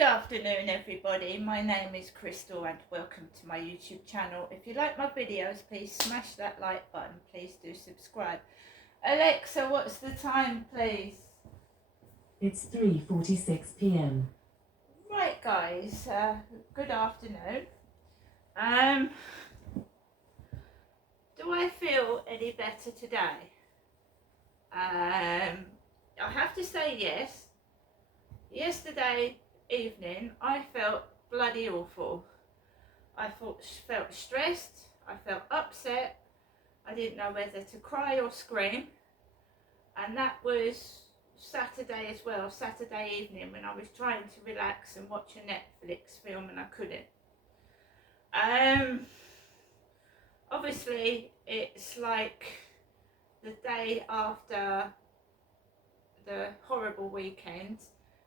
Good afternoon everybody, my name is Crystal and welcome to my YouTube channel. If you like my videos, please smash that like button, please do subscribe. Alexa, what's the time please? It's 3:46 p.m. Right guys, good afternoon. Do I feel any better today? I have to say yes. Yesterday evening I felt bloody awful. I felt stressed, I felt upset, I didn't know whether to cry or scream, and that was Saturday as well, Saturday evening, when I was trying to relax and watch a Netflix film and I couldn't. Obviously it's like the day after the horrible weekend,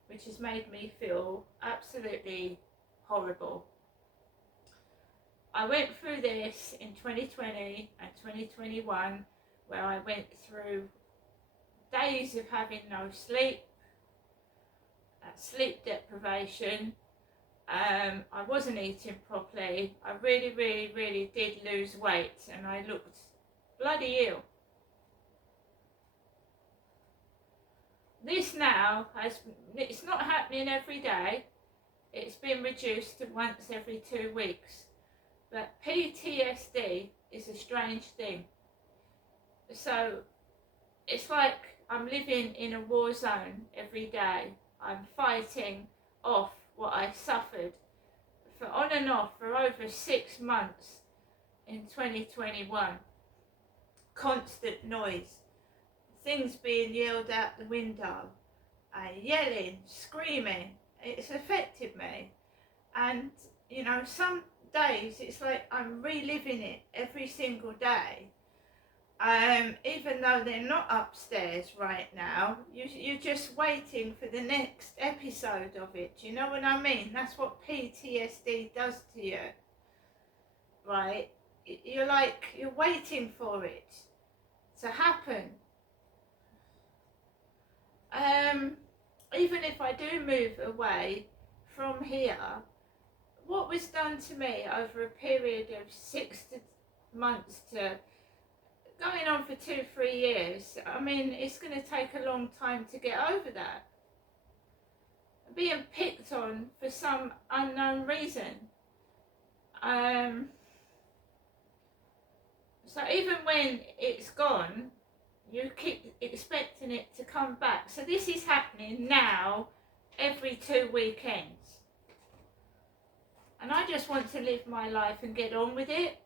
which has made me feel absolutely horrible. I went through this in 2020 and 2021, where I went through days of having no sleep, sleep deprivation. I wasn't eating properly. I really did lose weight and I looked bloody ill. This now it's not happening every day. It's been reduced to once every 2 weeks. But PTSD is a strange thing. So it's like I'm living in a war zone every day. I'm fighting off what I suffered for on and off for over 6 months in 2021. Constant noise, things being yelled out the window, yelling, screaming. It's affected me. And you know, some days it's like I'm reliving it every single day. Even though they're not upstairs right now, you're just waiting for the next episode of it. Do you know what I mean? That's what PTSD does to you, right? You're waiting for it to happen. Even if I do move away from here, what was done to me over a period of 6 months to going on for 2-3 years, I mean, it's going to take a long time to get over that. Being picked on for some unknown reason. So even when it's gone, you keep expecting it to come back. So this is happening now every 2 weekends. And I just want to live my life and get on with it.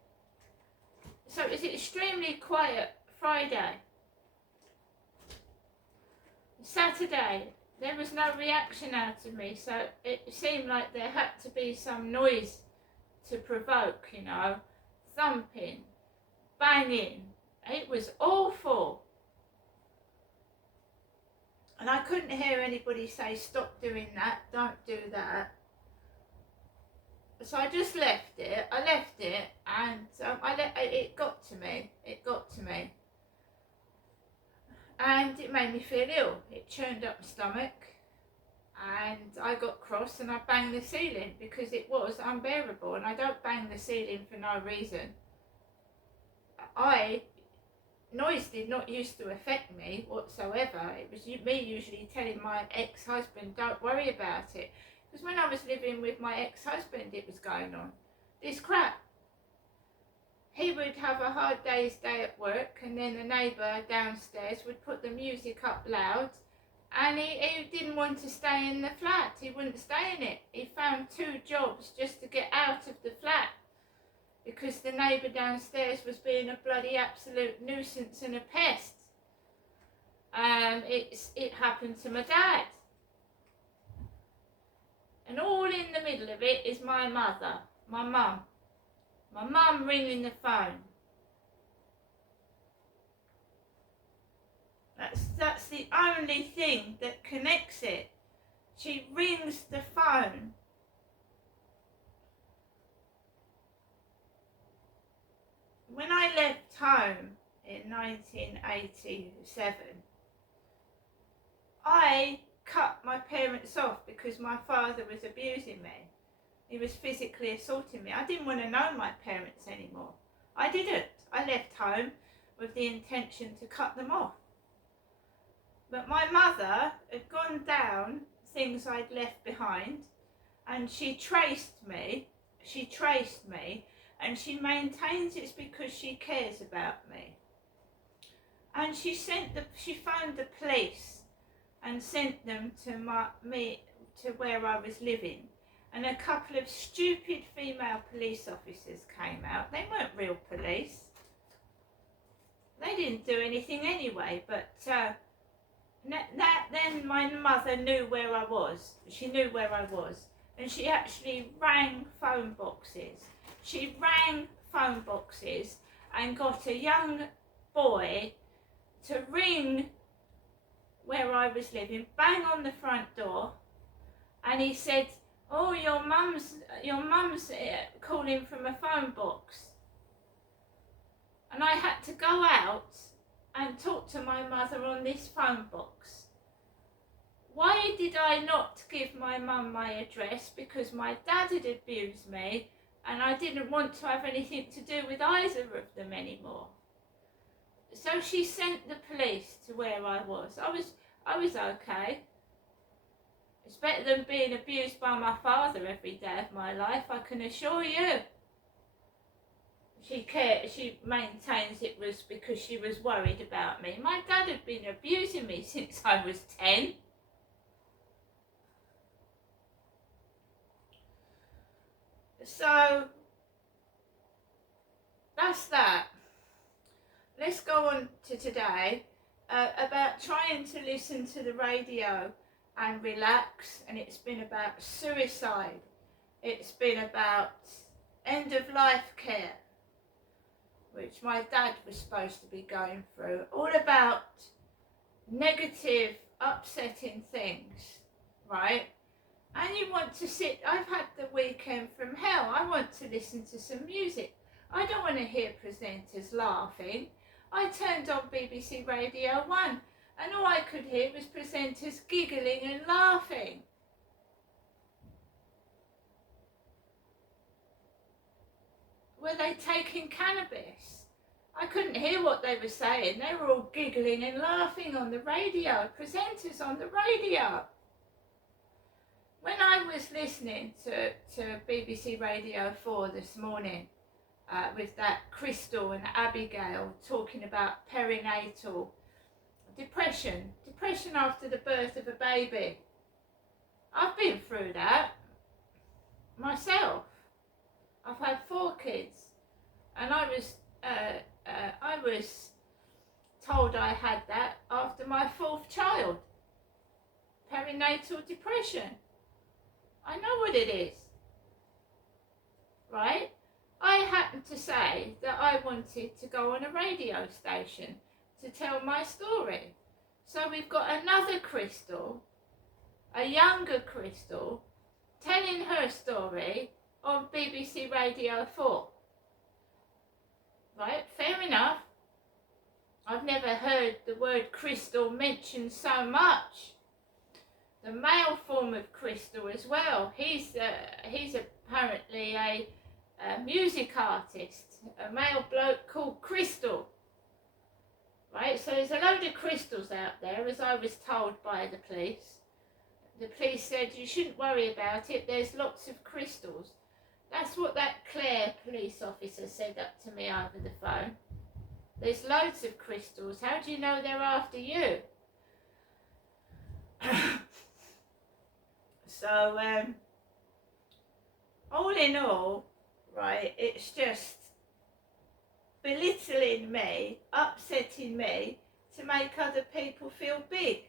So it was extremely quiet Friday. Saturday, there was no reaction out of me, so it seemed like there had to be some noise to provoke, you know, thumping, banging. It was awful. And I couldn't hear anybody say, stop doing that, don't do that. So I just left it. I left it, and it got to me. It got to me, and it made me feel ill. It churned up my stomach, and I got cross, and I banged the ceiling because it was unbearable. And I don't bang the ceiling for no reason. Noise did not used to affect me whatsoever. It was me usually telling my ex-husband, don't worry about it. Because when I was living with my ex-husband, it was going on. This crap. He would have a hard day's day at work, and then the neighbour downstairs would put the music up loud, and he didn't want to stay in the flat. He wouldn't stay in it. He found 2 jobs just to get out of the flat because the neighbour downstairs was being a bloody absolute nuisance and a pest. It happened to my dad. And all in the middle of it is my mother, my mum. My mum ringing the phone. That's the only thing that connects it. She rings the phone. When I left home in 1987, I cut my parents off because my father was abusing me. He was physically assaulting me. I didn't want to know my parents anymore. I didn't. I left home with the intention to cut them off. But my mother had gone down things I'd left behind, and she traced me, and she maintains it's because she cares about me. And she phoned the police and sent them to me to where I was living. And a couple of stupid female police officers came out. They weren't real police. They didn't do anything anyway, but then my mother knew where I was. She knew where I was. And she actually rang phone boxes. She rang phone boxes and got a young boy to ring where I was living, bang on the front door, and he said, "Oh, your mum's calling from a phone box." And I had to go out and talk to my mother on this phone box. Why did I not give my mum my address? Because my dad had abused me and I didn't want to have anything to do with either of them anymore. So she sent the police to where I was. I was okay. It's better than being abused by my father every day of my life, I can assure you. She maintains it was because she was worried about me. My dad had been abusing me since I was 10. So that's that. Let's go on to today, about trying to listen to the radio and relax. And it's been about suicide. It's been about end of life care, which my dad was supposed to be going through. All about negative, upsetting things, right? And you want to sit, I've had the weekend from hell. I want to listen to some music. I don't want to hear presenters laughing. I turned on BBC Radio 1 and all I could hear was presenters giggling and laughing. Were they taking cannabis? I couldn't hear what they were saying. They were all giggling and laughing on the radio, presenters on the radio. When I was listening to BBC Radio 4 this morning, with that Crystal and Abigail talking about perinatal depression after the birth of a baby. I've been through that myself. I've had 4 kids, and I was told I had that after my 4th child. Perinatal depression. I know what it is, right? I happened to say that I wanted to go on a radio station to tell my story. So we've got another Crystal, a younger Crystal, telling her story on BBC Radio 4. Right, fair enough. I've never heard the word crystal mentioned so much. The male form of Crystal as well. He's apparently a music artist, a male bloke called Crystal. Right, so there's a load of crystals out there, as I was told by the police. The police said you shouldn't worry about it, there's lots of crystals. That's what that Claire police officer said up to me over the phone. There's loads of crystals. How do you know they're after you? So, all in all, right, it's just belittling me, upsetting me to make other people feel big,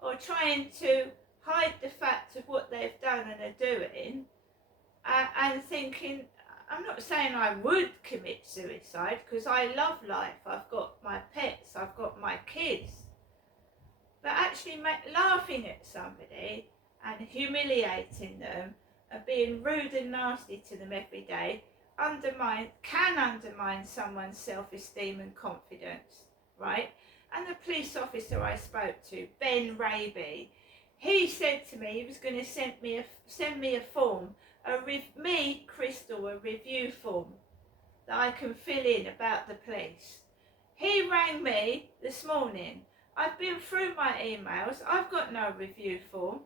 or trying to hide the fact of what they've done and are doing, and thinking, I'm not saying I would commit suicide because I love life, I've got my pets, I've got my kids, but actually laughing at somebody and humiliating them and being rude and nasty to them every day can undermine someone's self-esteem and confidence, right? And the police officer I spoke to, Ben Raby, He said to me he was going to send me a form, me, Crystal, a review form that I can fill in about the police. He rang me this morning. I've been through my emails. I've got no review form.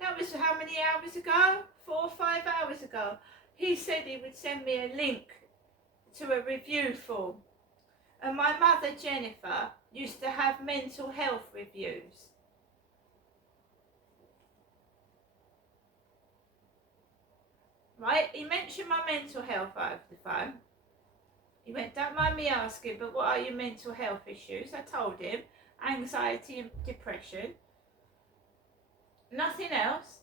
That was how many hours ago? 4 or 5 hours ago. He said he would send me a link to a review form. And my mother, Jennifer, used to have mental health reviews. Right? He mentioned my mental health over the phone. He went, don't mind me asking, but what are your mental health issues? I told him, anxiety and depression. Nothing else.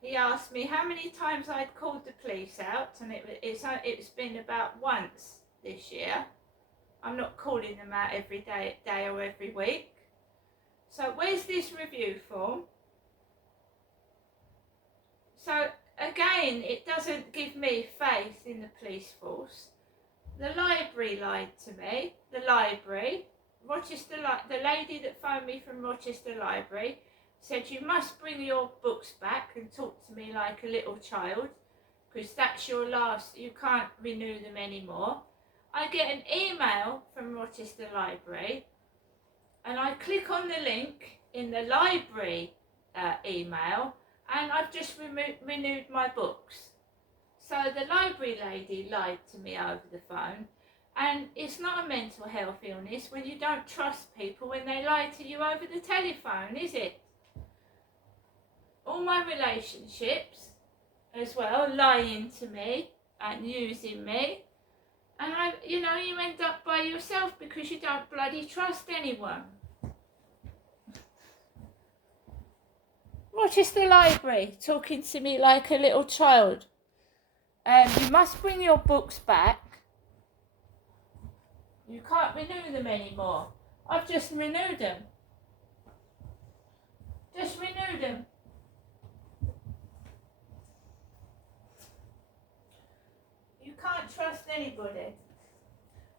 He asked me how many times I'd called the police out, and it's been about once this year. I'm not calling them out every day or every week. So where's this review form? So again, it doesn't give me faith in the police force. The library lied to me. The library, the lady that phoned me from Rochester Library said, you must bring your books back and talk to me like a little child, because that's your last, you can't renew them anymore. I get an email from Rochester Library, and I click on the link in the library email, and I've just renewed my books. So the library lady lied to me over the phone, and it's not a mental health illness when you don't trust people when they lie to you over the telephone, is it? All my relationships as well, lying to me and using me. And you end up by yourself because you don't bloody trust anyone. Rochester Library talking to me like a little child. You must bring your books back. You can't renew them anymore. I've just renewed them. Just renewed them. You can't trust anybody.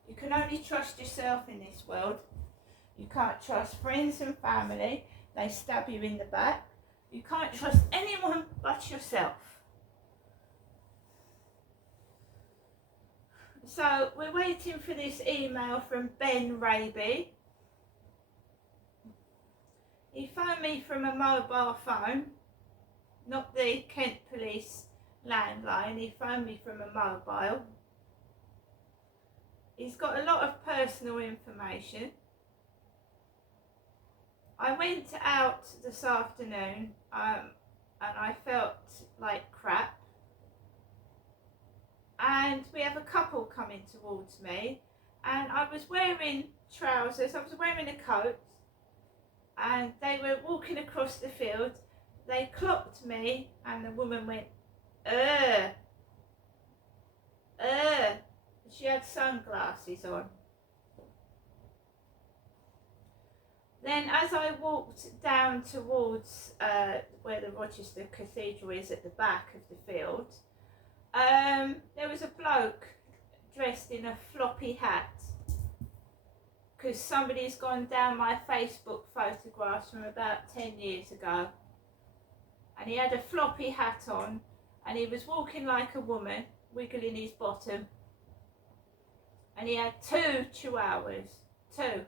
You can only trust yourself in this world. You can't trust friends and family. They stab you in the back. You can't trust anyone but yourself. So we're waiting for this email from Ben Raby. He phoned me from a mobile phone, not the Kent Police landline. He phoned me from a mobile. He's got a lot of personal information. I went out this afternoon and I felt like crap. And we have a couple coming towards me, and I was wearing trousers, I was wearing a coat, and they were walking across the field. They clocked me, and the woman went, She had sunglasses on. Then as I walked down towards where the Rochester Cathedral is at the back of the field, there was a bloke dressed in a floppy hat, because somebody's gone down my Facebook photographs from about 10 years ago, and he had a floppy hat on, and he was walking like a woman, wiggling his bottom, and he had 2 chihuahuas. 2.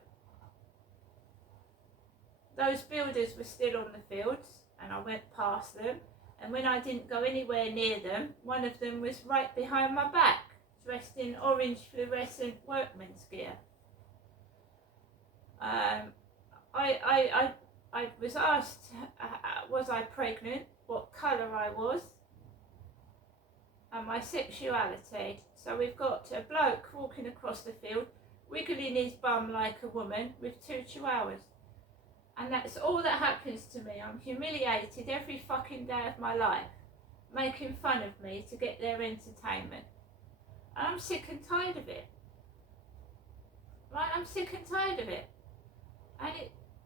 Those builders were still on the fields, and I went past them. And when I didn't go anywhere near them, one of them was right behind my back, dressed in orange fluorescent workman's gear. I was asked, was I pregnant, what colour I was, and my sexuality. So we've got a bloke walking across the field, wiggling his bum like a woman with 2 chihuahuas. And that's all that happens to me. I'm humiliated every fucking day of my life, making fun of me to get their entertainment. And I'm sick and tired of it. Right, I'm sick and tired of it. And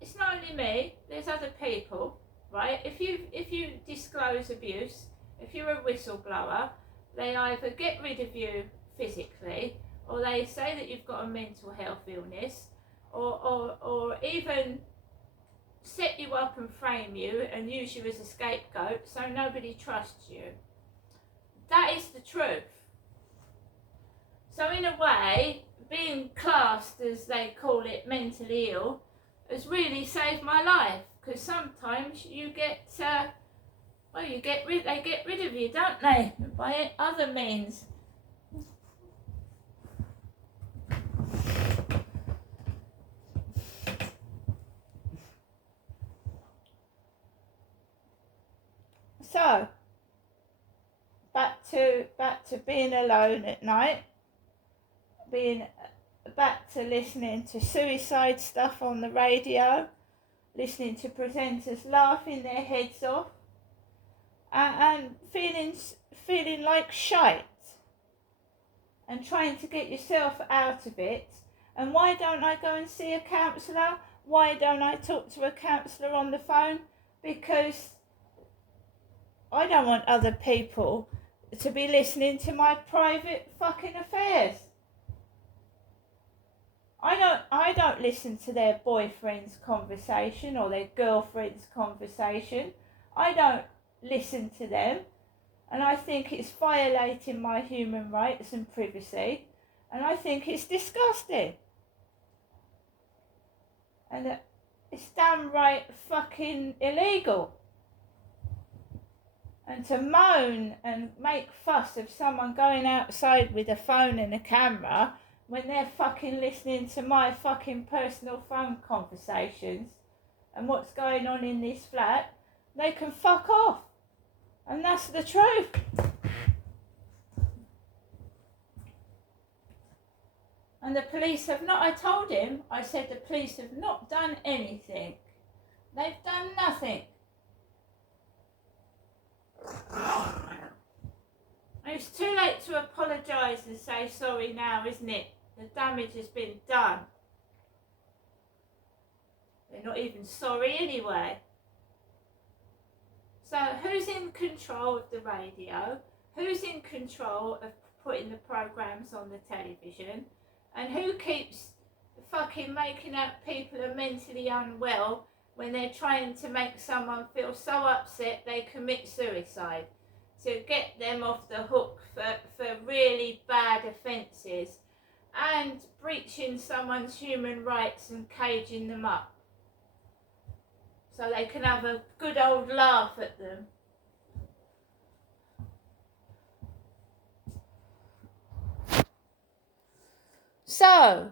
it's not only me, there's other people, right? If you disclose abuse, if you're a whistleblower, they either get rid of you physically, or they say that you've got a mental health illness, or even set you up and frame you and use you as a scapegoat so nobody trusts you. That is the truth. So in a way, being classed, as they call it, mentally ill, has really saved my life, because sometimes you get, they get rid of you, don't they, by other means. So, back to being alone at night, back to listening to suicide stuff on the radio, listening to presenters laughing their heads off, and feeling like shite, and trying to get yourself out of it. And why don't I go and see a counsellor? Why don't I talk to a counsellor on the phone? Because I don't want other people to be listening to my private fucking affairs. I don't listen to their boyfriend's conversation or their girlfriend's conversation. I don't listen to them, and I think it's violating my human rights and privacy, and I think it's disgusting. And it's downright fucking illegal. And to moan and make fuss of someone going outside with a phone and a camera when they're fucking listening to my fucking personal phone conversations and what's going on in this flat, they can fuck off. And that's the truth. And the police have not, I told him, I said the police have not done anything. They've done nothing. It's too late to apologise and say sorry now, isn't it? The damage has been done. They're not even sorry anyway. So who's in control of the radio? Who's in control of putting the programmes on the television? And who keeps fucking making out people are mentally unwell when they're trying to make someone feel so upset they commit suicide, to get them off the hook for really bad offences and breaching someone's human rights and caging them up so they can have a good old laugh at them. So,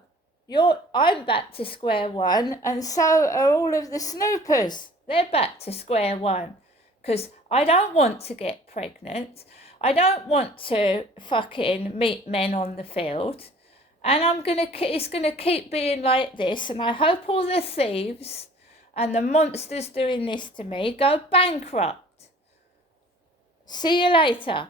I'm back to square one, and so are all of the snoopers. They're back to square one, because I don't want to get pregnant. I don't want to fucking meet men on the field, and it's gonna keep being like this. And I hope all the thieves and the monsters doing this to me go bankrupt. See you later.